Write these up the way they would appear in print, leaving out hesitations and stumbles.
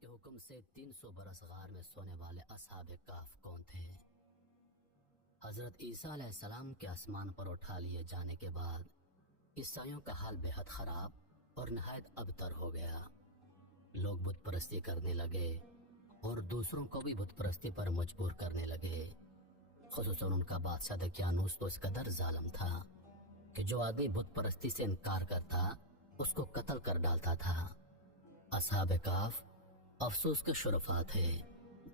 کے حکم سے 300 برس غار میں سونے والے اصحاب کہف کون تھے؟ حضرت عیسیٰ علیہ السلام کے آسمان پر اٹھا لیے جانے کے بعد عیسائیوں کا حال بے حد خراب اور نہایت ابتر ہو گیا۔ لوگ بت پرستی کرنے لگے اور دوسروں کو بھی بت پرستی پر مجبور کرنے لگے۔ خصوصاً ان کا بادشاہ دقیانوس تو اس قدر ظالم تھا کہ جو آدمی بت پرستی سے انکار کرتا اس کو قتل کر ڈالتا تھا۔ اصحاب کہف افسوس کے شرفاء تھے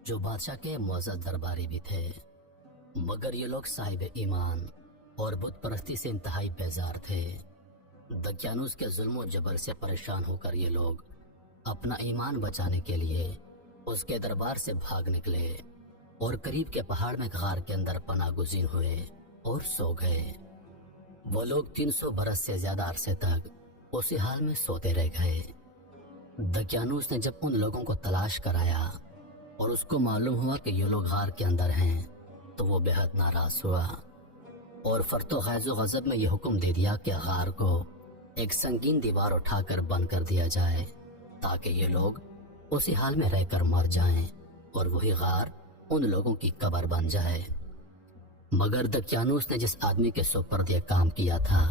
جو بادشاہ کے معزز درباری بھی تھے، مگر یہ لوگ صاحب ایمان اور بت پرستی سے انتہائی بیزار تھے۔ دقیانوس کے ظلم و جبر سے پریشان ہو کر یہ لوگ اپنا ایمان بچانے کے لیے اس کے دربار سے بھاگ نکلے اور قریب کے پہاڑ میں غار کے اندر پناہ گزین ہوئے اور سو گئے۔ وہ لوگ 300 برس سے زیادہ عرصے تک اسی حال میں سوتے رہ گئے۔ دقیانوس نے جب ان لوگوں کو تلاش کرایا اور اس کو معلوم ہوا کہ یہ لوگ غار کے اندر ہیں تو وہ بے حد ناراض ہوا اور فرط و غیظ و غضب میں یہ حکم دے دیا کہ غار کو ایک سنگین دیوار اٹھا کر بند کر دیا جائے تاکہ یہ لوگ اسی حال میں رہ کر مر جائیں اور وہی غار ان لوگوں کی قبر بن جائے۔ مگر دقیانوس نے جس آدمی کے سپرد یہ کام کیا تھا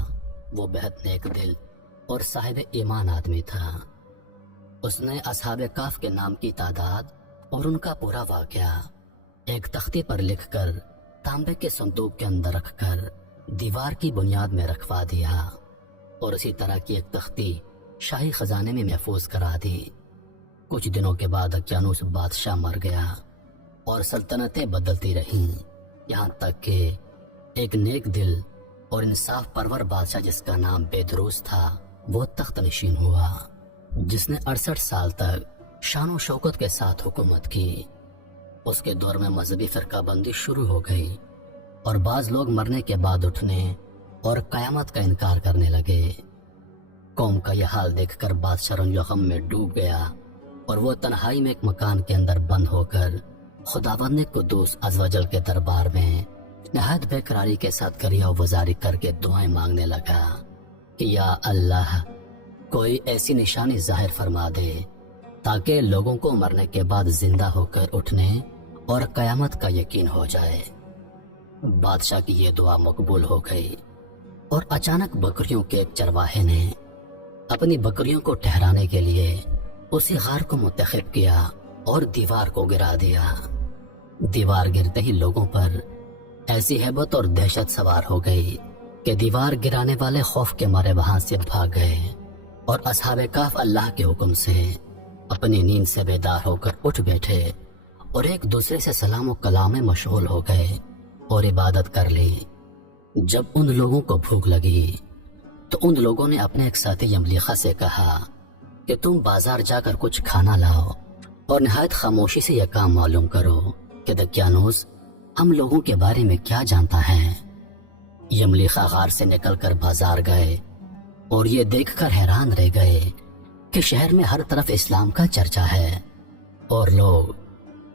وہ بے حد نیک دل اور صاحب ایمان آدمی تھا۔ اس نے اصحاب کہف کے نام کی تعداد اور ان کا پورا واقعہ ایک تختے پر لکھ کر تانبے کے صندوق کے اندر رکھ کر دیوار کی بنیاد میں رکھوا دیا اور اسی طرح کی ایک تختی شاہی خزانے میں محفوظ کرا دی۔ کچھ دنوں کے بعد دقیانوس بادشاہ مر گیا اور سلطنتیں بدلتی رہیں، یہاں تک کہ ایک نیک دل اور انصاف پرور بادشاہ جس کا نام بیدروس تھا وہ تخت نشین ہوا، جس نے 68 سال تک شان و شوکت کے ساتھ حکومت کی۔ اس کے دور میں مذہبی فرقہ بندی شروع ہو گئی اور بعض لوگ مرنے کے بعد اٹھنے اور قیامت کا انکار کرنے لگے۔ قوم کا یہ حال دیکھ کر بادشاہ رنج و غم میں ڈوب گیا اور وہ تنہائی میں ایک مکان کے اندر بند ہو کر خداوند قدوس عز و جل کے دربار میں نہایت بے قراری کے ساتھ کریا وزاری کر کے دعائیں مانگنے لگا کہ یا اللہ کوئی ایسی نشانی ظاہر فرما دے تاکہ لوگوں کو مرنے کے بعد زندہ ہو کر اٹھنے اور قیامت کا یقین ہو جائے۔ بادشاہ کی یہ دعا مقبول ہو گئی اور اچانک بکریوں کے ایک چرواہے نے اپنی بکریوں کو ٹھہرانے کے لیے اسی غار کو منتخب کیا اور دیوار کو گرا دیا۔ دیوار گرتے ہی لوگوں پر ایسی ہیبت اور دہشت سوار ہو گئی کہ دیوار گرانے والے خوف کے مارے وہاں سے بھاگ گئے اور اصحاب کہف اللہ کے حکم سے اپنی نیند سے بیدار ہو کر اٹھ بیٹھے اور ایک دوسرے سے سلام و کلام میں مشغول ہو گئے اور عبادت کر لی۔ جب ان لوگوں کو بھوک لگی تو ان لوگوں نے اپنے ایک ساتھی یملیخا سے کہا کہ تم بازار جا کر کچھ کھانا لاؤ اور نہایت خاموشی سے یہ کام معلوم کرو کہ دقیانوس ہم لوگوں کے بارے میں کیا جانتا ہے۔ یملیخا غار سے نکل کر بازار گئے اور یہ دیکھ کر حیران رہ گئے کہ شہر میں ہر طرف اسلام کا چرچا ہے اور لوگ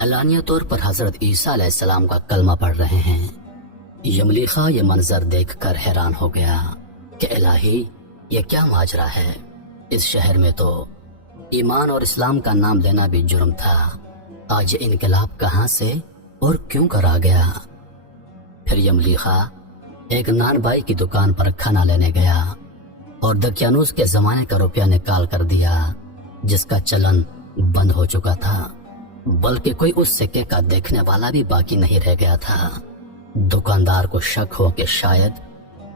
علانیہ طور پر حضرت عیسیٰ علیہ السلام کا کلمہ پڑھ رہے ہیں۔ یملیخا یہ منظر دیکھ کر حیران ہو گیا کہ الہی یہ کیا ماجرا ہے، اس شہر میں تو ایمان اور اسلام کا نام لینا بھی جرم تھا، آج یہ انقلاب کہاں سے اور کیوں کرا گیا؟ پھر یملیخا ایک نان بائی کی دکان پر کھانا لینے گیا اور دقیانوس کے زمانے کا روپیہ نکال کر دیا جس کا چلن بند ہو چکا تھا، بلکہ کوئی اس سکے کا دیکھنے والا بھی باقی نہیں رہ گیا تھا۔ دکاندار کو شک ہو کہ شاید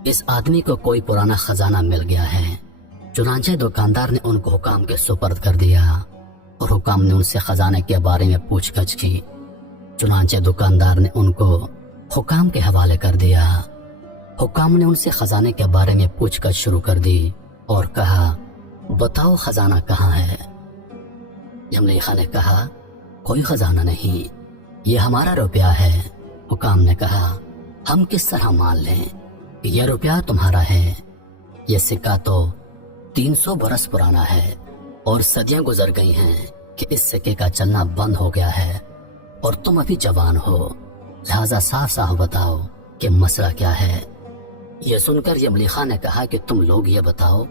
اس آدمی کو کوئی پرانا خزانہ مل گیا ہے، چنانچہ دکاندار نے ان کو حکام کے سپرد کر دیا اور حکام نے ان سے خزانے کے بارے میں پوچھ گچھ کی۔ چنانچہ دکاندار نے ان کو حکام کے حوالے کر دیا۔ حکام نے ان سے خزانے کے بارے میں پوچھ گچھ شروع کر دی اور کہا بتاؤ خزانہ کہاں ہے؟ یملیخا نے کہا کوئی خزانہ نہیں، یہ ہمارا روپیہ ہے۔ حکام نے کہا ہم کس طرح مان لیں کہ یہ روپیہ تمہارا ہے؟ یہ سکہ تو 300 برس پرانا ہے اور صدیاں گزر گئی ہیں کہ اس سکے کا چلنا بند ہو گیا ہے اور تم ابھی جوان ہو، لہذا صاف صاف بتاؤ کہ مسئلہ کیا ہے۔ یہ سن کر یملیخا نے کہا کہ تم لوگ یہ بتاؤ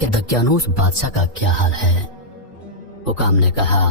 کہ دقیانوس بادشاہ کا کیا حال ہے؟ حکام نے کہا